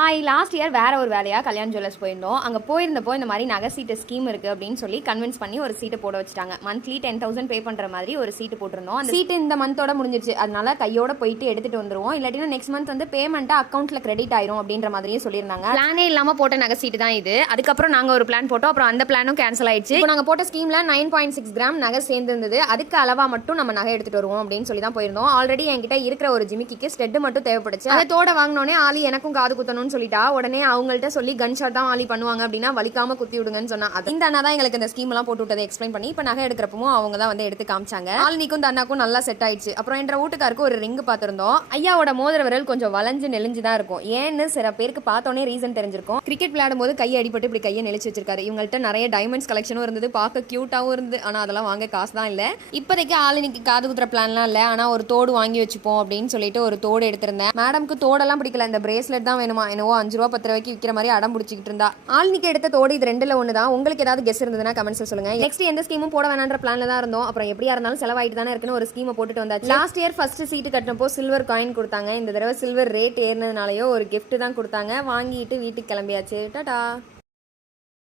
Hi, last year வேற ஒரு வேலையாக கல்யாண் ஜுவல்லர்ஸ் போயிருந்தோம். அங்கே போயிருந்தப்போ இந்த மாதிரி நகை சீட்டு ஸ்கீம் இருக்குது அப்படின்னு சொல்லி கன்வின்ஸ் பண்ணி ஒரு சீட்டு போட வச்சுட்டாங்க. மந்த்லி 10,000 பே பண்ணுற மாதிரி ஒரு சீட்டு போட்டிருந்தோம். அந்த சீட்டு இந்த மந்தோட முடிஞ்சிருச்சு. அதனால கையோட போயிட்டு எடுத்துட்டு வந்துருவோம். இல்லாட்டினா நெக்ஸ்ட் மந்த் வந்து பேமெண்ட்டை அக்கௌண்ட்டில் கிரெடிட் ஆயிரும் அப்படின்ற மாதிரியே சொல்லியிருந்தாங்க. பிளானே இல்லாமல் போட்ட நகை சீட்டு தான் இது. அதுக்கப்புறம் நாங்கள் ஒரு பிளான் போட்டோம். அப்புறம் அந்த பிளானும் கேன்சல் ஆயிடுச்சு. இப்போ நாங்கள் போட்ட ஸ்கீமில் 9.6 கிராம் நகை சேர்ந்துருந்தது. அதுக்கு அளவாக மட்டும் நம்ம நகை எடுத்துட்டு வருவோம் அப்படின்னு சொல்லி தான் போயிருந்தோம். ஆல்ரெடி என்கிட்ட இருக்கிற ஒரு ஜிமிக்கிக்கு ஸ்டெட் மட்டும் தேவைப்படுச்சு. அதை தோட வாங்கினோடனே ஆளி எனக்கும் காது குத்தணும்னு சொல்லிட்டா. உடனே அவங்கள்ட்ட சொல்லி கன் ஷாட் தான் ஆலி பண்ணுவாங்க அப்படின்னா வலிக்காம குத்தி விடுங்கன்னு சொன்னா. இந்த அண்ணா தான் எங்களுக்கு இந்த ஸ்கீம் எல்லாம் போட்டு விட்டதை எக்ஸ்பிளைன் பண்ணி இப்போ நகை எடுக்கிறப்பவும் அவங்க தான் வந்து எடுத்து காமிச்சாங்க. ஆலினிக்கும் இந்த அண்ணாக்கும் நல்லா செட் ஆயிடுச்சு. அப்புறம் என்ற வீட்டுக்காருக்கு ஒரு ரிங் பார்த்திருந்தோம். ஐயாவோட மோதிர விரல் கொஞ்சம் வளைஞ்சு நெளிஞ்சு தான் இருக்கும். ஏன்னு சில பேருக்கு பார்த்தோன்னே ரீசன் தெரிஞ்சிருக்கும். கிரிக்கெட் விளையாடும் போது கையை அடிபட்டு இப்படி கையை நெளிச்சு வச்சிருக்காரு. இவங்கள்ட்ட நிறைய டைமண்ட்ஸ் கலெக்ஷனும் இருந்தது, பார்க்க கியூட்டாவும் இருந்தது. ஆனா அதெல்லாம் வாங்க காசு தான் இல்லை. இப்போதைக்கு ஆலினிக்கு காது குத்துற பிளான்லாம் இல்லை. ஆனா ஒரு தோடு வாங்கி வச்சுப்போம் அப்படின்னு சொல்லிட்டு ஒரு தோடு எடுத்திருந்தேன். மேடம்க்கு தோடெல்லாம் பிடிக்கல, இந்த பிரேஸ்லெட் தான் வேணுமா, என்னவோ 5 ரூபா 10 ரூபாய்க்கு விற்கிற மாதிரி அடம் பிடிச்சிக்கிட்டு இருந்தா. ஆல்னிக்கு எடுத்த தோடு இது ரெண்டுல ஒன்று தான். உங்களுக்கு ஏதாவது கெஸ் இருந்ததுன்னா கமெண்ட்ஸ்ல சொல்லுங்க. நெக்ஸ்ட் எந்த ஸ்கீமும் போட வேணான்ற பிளான்ல தான் இருந்தோம். அப்புறம் எப்படியா இருந்தாலும் செலவாயிட்டு தானே இருக்குன்னு ஒரு ஸ்கீமை போட்டுட்டு வந்தாச்சு. லாஸ்ட் இயர் ஃபர்ஸ்ட் சீட்டு கட்டினப்போ சில்வர் காயின் கொடுத்தாங்க. இந்த தடவை சில்வர் ரேட் ஏறினதுனாலயோ ஒரு கிஃப்ட் தான் கொடுத்தாங்க. வாங்கிட்டு வீட்டுக்கு கிளம்பியாச்சு. டாடா.